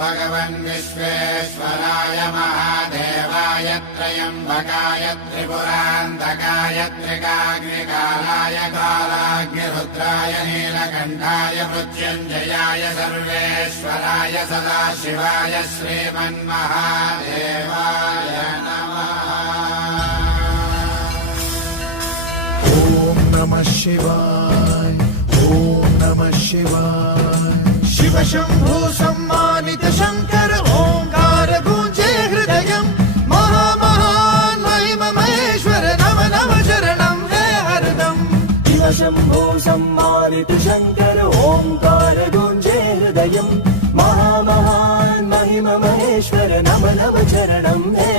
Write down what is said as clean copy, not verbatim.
भगवन् विश्वेश्वराय महादेवाय त्र्यम्बकाय त्रिपुरान्तकाय त्रिकाग्निकालाय कालाग्निरुद्राय नीलकण्ठाय मृत्युञ्जयाय सर्वेश्वराय सदाशिवाय श्रीमन्महादेवाय नमः। ॐ नमः शिवाय, ॐ नमः शिवाय। शिव शंभो सम्मानित शंकर ओंकार गूंजे हृदयम् महामहान् महिम महेश्वर नम नम शरणं है हरदम्। शिव शंभो सम्मानित शंकर ओंकार गूंजे हृदयम् महामहान् महिम महेश्वर नम नम शरणं है